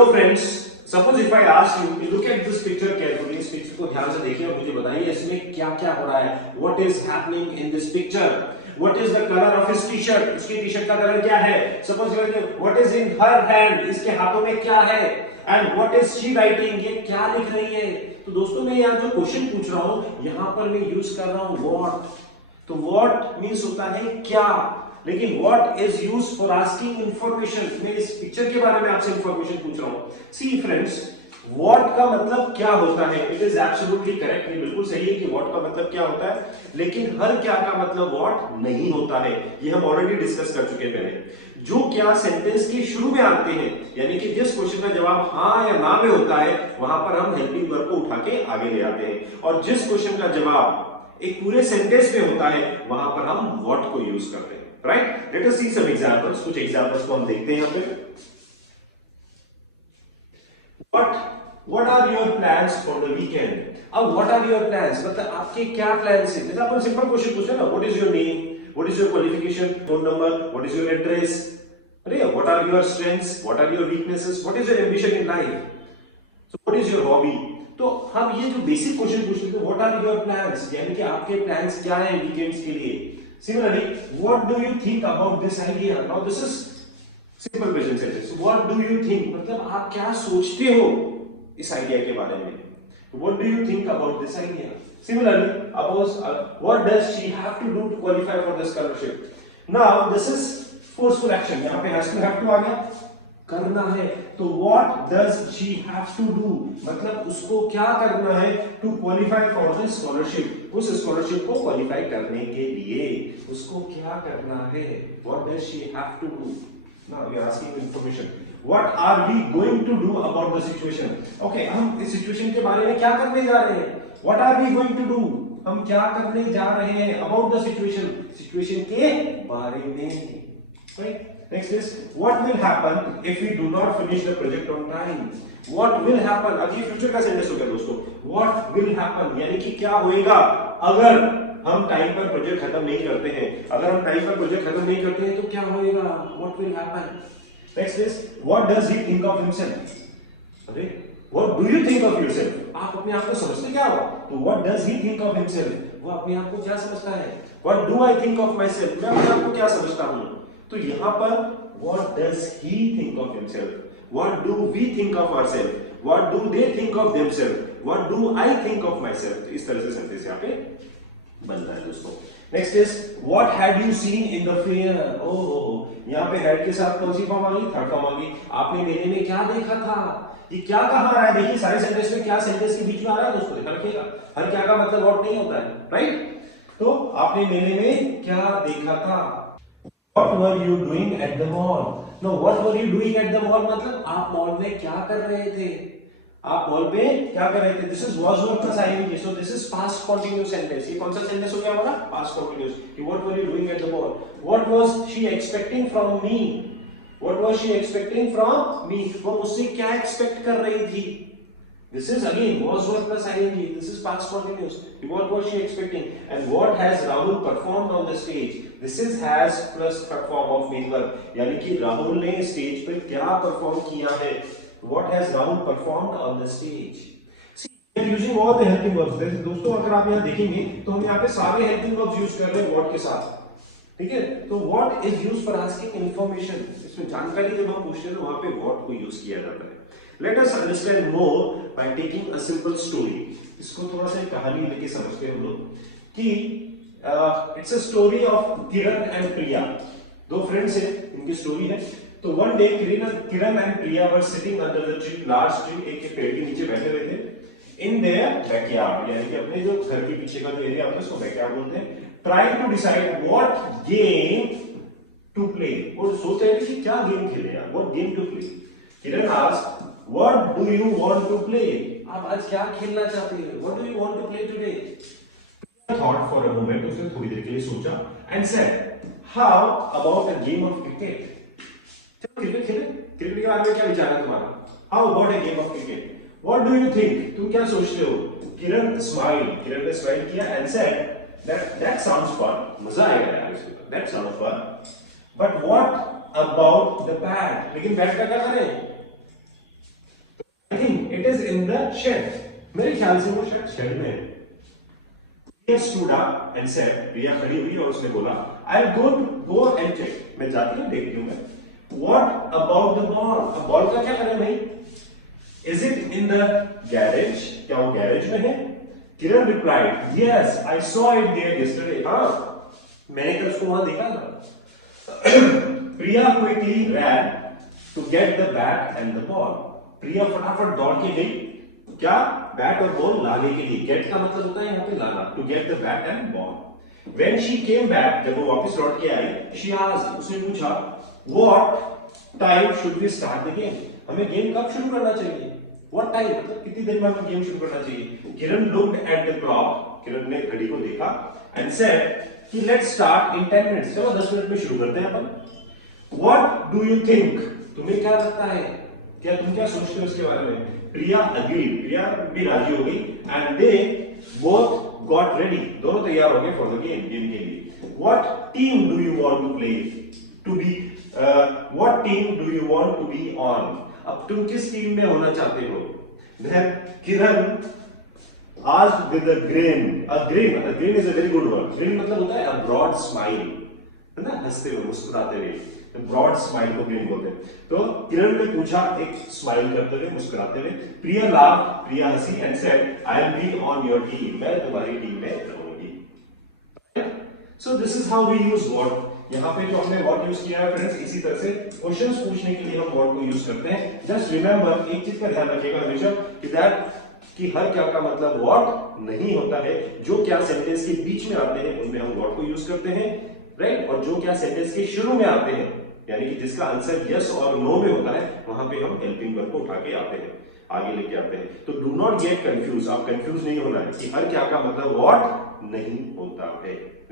Hello friends, suppose if I ask you to look at this picture carefully, इस picture को ध्यान से देखिए और मुझे बताइए इसमें क्या क्या हो रहा है. What is happening in this picture? What is the color of his t-shirt? इसकी टी-शर्ट का कलर क्या है? Suppose you are what is in her hand? इसके हाथों में क्या है? And what is she writing? ये क्या लिख रही है? तो दोस्तों मैं यहाँ जो क्वेश्चन पूछ रहा हूँ यहाँ पर मैं यूज कर रहा हूँ what. तो what means होता है क्या, लेकिन what is used for asking information. मैं इस पिक्चर के बारे में आपसे इंफॉर्मेशन पूछ रहा हूँ. See friends, what का मतलब क्या होता है? It is absolutely correct. ये बिल्कुल सही है कि what का मतलब क्या होता है, लेकिन हर क्या का मतलब what नहीं होता है. ये हम ऑलरेडी डिस्कस कर चुके हैं पहले. जो क्या सेंटेंस के शुरू में आते हैं, यानी कि जिस क्वेश्चन का जवाब हाँ या ना में होता है, वहां पर हम हेल्पिंग वर्ब को उठा के आगे ले आते हैं. और जिस क्वेश्चन का जवाब एक पूरे सेंटेंस में होता है, वहां पर हम what को यूज करते हैं. राइट, लेट अस सी सम एग्जांपल्स. कुछ एग्जांपल्स को हम देखते हैं यहाँ पे. What are your plans for the weekend? अब what are your plans मतलब आपके क्या plans हैं? जैसे अपन सिंपल क्वेश्चन पूछे ना, what is your name, what is your qualification, phone number, what is your address, अरे what are your strengths, what are your weaknesses, what is your ambition in life, so what is your hobby. तो हम ये जो basic question पूछ रहे थे, what are your plans, यानी कि आपके plans क्या हैं वीकेंड्स के लिए. Similarly, what do you think about this idea? Now this is simple present sentence. What do you think मतलब आप क्या सोचते हो इस आइडिया के बारे में. What do you think about this idea? Similarly, what does she have to do to qualify for the scholarship? Now this is forceful action. यहाँ पे has to आ गया, करना है. तो what does she have to do मतलब उसको क्या करना है to qualify for the scholarship. उस स्कॉलरशिप को क्वालिफाई करने के लिए उसको क्या करना है. What does she have to do? Now you are asking information. What are we going to do about the situation? Okay, हम इस सिचुएशन के बारे में क्या करने जा रहे हैं. What are we going to do? हम क्या करने जा रहे हैं about the situation. सिचुएशन के बारे में. Right? Next is what will happen if we do not finish the project on time. What will happen, अब ये फ्यूचर का सेंटेंस हो गया दोस्तों. What will happen यानी कि क्या होएगा अगर हम टाइम पर प्रोजेक्ट खत्म नहीं करते हैं. अगर हम टाइम पर प्रोजेक्ट खत्म नहीं करते हैं तो क्या होएगा. What will happen. Next is what does he think of himself. अरे what do you think of yourself. आप अपने आप को समझते क्या हो. तो what does he think of himself, वो अपने आप को क्या समझता है. What do I think of myself, मैं अपने आप को क्या समझता हूँ. तो यहाँ पर what does he think of himself, what do we think of ourselves, what do they think of themselves, what do I think of myself. इस तरह से सेंटेंस यहाँ पे बन रहा है दोस्तों. Next is what had you seen in the fair. ओह यहाँ पे had के साथ कौन सी फॉर्म आ गई, थर्ड फॉर्म आ गई. आपने मेले में क्या देखा था. ये क्या कहाँ आ रहा है, देखिए सारे सेंटेंस में क्या सेंटेंस के बीच में आ रहा है दोस्तों, ध्यान रखिएगा. हर क्या का मतलब what नहीं होता है. राइट, तो आपने मेले में क्या देखा था. What were you doing at the mall? No, what were you doing at the mall मतलब आप मॉल में क्या कर रहे थे. आप मॉल पे क्या कर रहे थे. This is was verb plus ing, so this is past continuous sentence. ये कौन सा सेंटेंस हो गया हमारा, past continuous. What were you doing at the mall? What was she expecting from me? What was she expecting from me? वो मुझसे क्या expect कर रही थी. This is again was verb plus ing. This is past continuous. What was she expecting? And what has Rahul performed on the stage? This is has plus form of main verb. यानी कि राहुल ने stage पर क्या perform किया है. What has Rahul performed on the stage? See, we are using all the helping verbs. दोस्तों अगर आप यहाँ देखेंगे तो हम यहाँ पे सारे helping verbs यूज कर रहे हैं what के साथ. ठीक है, तो what is used for asking information. इसमें जानकारी जब हम पूछते हैं तो वहां पे what को यूज किया जाता है. Let us understand more by taking a simple story. इसको थोड़ा सा कहानी लेके समझते हैं हम लोग कि it's a story of Kiran and प्रिया. दो फ्रेंड्स हैं, इनकी स्टोरी है. तो one day Kiran and Priya were sitting under the tree, large tree, एक पेड़ के नीचे बैठे हुए थे. In their backyard, यानी कि अपने जो घर के पीछे का जो एरिया होता है उसको backyard बोलते हैं. Trying to decide what game to play. वो सोच रहे थे कि क्या गेम खेलेगा, what game to play. Kiran asked, what do you want to play? आप आज क्या खेलना चाहते हैं. What do you want to play today? Thought for a moment, उसने थोड़ी देर के लिए सोचा and said, how about a game of cricket? चलो क्रिकेट खेलें. क्रिकेट के बारे में क्या विचार है तुम्हारा. How about a game of cricket? What do you think? तुम क्या सोचते हो. किरण ने स्माइल किया and said that sounds fun. मजा आएगा यार इसमें. That sounds fun. But what about the bat? लेकिन बैट का क्या करें. The shade. मेरे ख्याल से वो शायद शेड में है। Priya stood up and said, प्रिया खड़ी हुई और उसने बोला, I'll go and check. मैं जाती हूँ, देखती हूँ मैं। What about the ball? अब बॉल का क्या करें भाई? Is it in the garage? क्या वो गैरेज में है? किरण replied, Yes, I saw it there yesterday. हाँ, मैंने कल उसको वहां देखा था। प्रिया quickly ran to get the bat and the ball. प्रिया फटाफट दौड़ के गई, क्या? बैट और बॉल लाने के लिए। गेट का मतलब होता है यहाँ पे लाना, to get the bat and ball. When she came back, जब वो वापस लौट के आई, शी आस्क्ड, उसने पूछा, what time should we start the game? हमें गेम कब शुरू करना चाहिए? व्हाट टाइम, मतलब कितनी देर में हमें गेम शुरू करना चाहिए? किरण लुक्ड एट द क्लॉक, किरण ने घड़ी को देखा, एंड सेड कि लेट्स स्टार्ट इन 10 मिनट्स, चलो 10 मिनट में शुरू करते हैं अपन। व्हाट डू यू थिंक, तुम्हें क्या लगता है, क्या तुम क्या सोचते हो इसके बारे में? प्रिया अग्रीड, प्रिया भी राजी हो गई, and they both got ready, दोनों तैयार हो गए फॉर द गेम के लिए। What team do you want to play to be, what team do you want to be on? अब तुम किस टीम में होना चाहते हो? Then Kiran asked with a grin, a grin is a very good word. Grin मतलब होता है a broad smile, है ना, हंसते हुए, मुस्कुराते हुए, ब्रॉड स्माइल को ग्रीन बोलते हैं। तो किरण ने पूछा एक स्माइल करते हुए, मुस्कुराते हुए। प्रिया लाफ, प्रिया हंसी and said, I will be on your team, मैं तुम्हारी टीम में रहूंगी। So this is how we use what. यहाँ पे जो हमने व्हाट यूज किया है फ्रेंड्स, इसी तरह से क्वेश्चंस पूछने के लिए हम व्हाट को यूज करते हैं। जस्ट रिमेंबर, एक चीज का ध्यान रखिएगा हमेशा कि हर क्या का मतलब व्हाट नहीं होता है। जो क्या सेंटेंस के बीच में आते हैं उनमें हम व्हाट को यूज करते हैं, राइट? और जो क्या सेंटेंस के शुरू में आते हैं, यानी कि जिसका आंसर यस और नो में होता है, वहां पे हम हेल्पिंग वर्ब को उठा के आते हैं, आगे लेके आते हैं। तो डू नॉट गेट कंफ्यूज, आप कंफ्यूज नहीं होना है कि हर क्या का मतलब व्हाट नहीं होता है।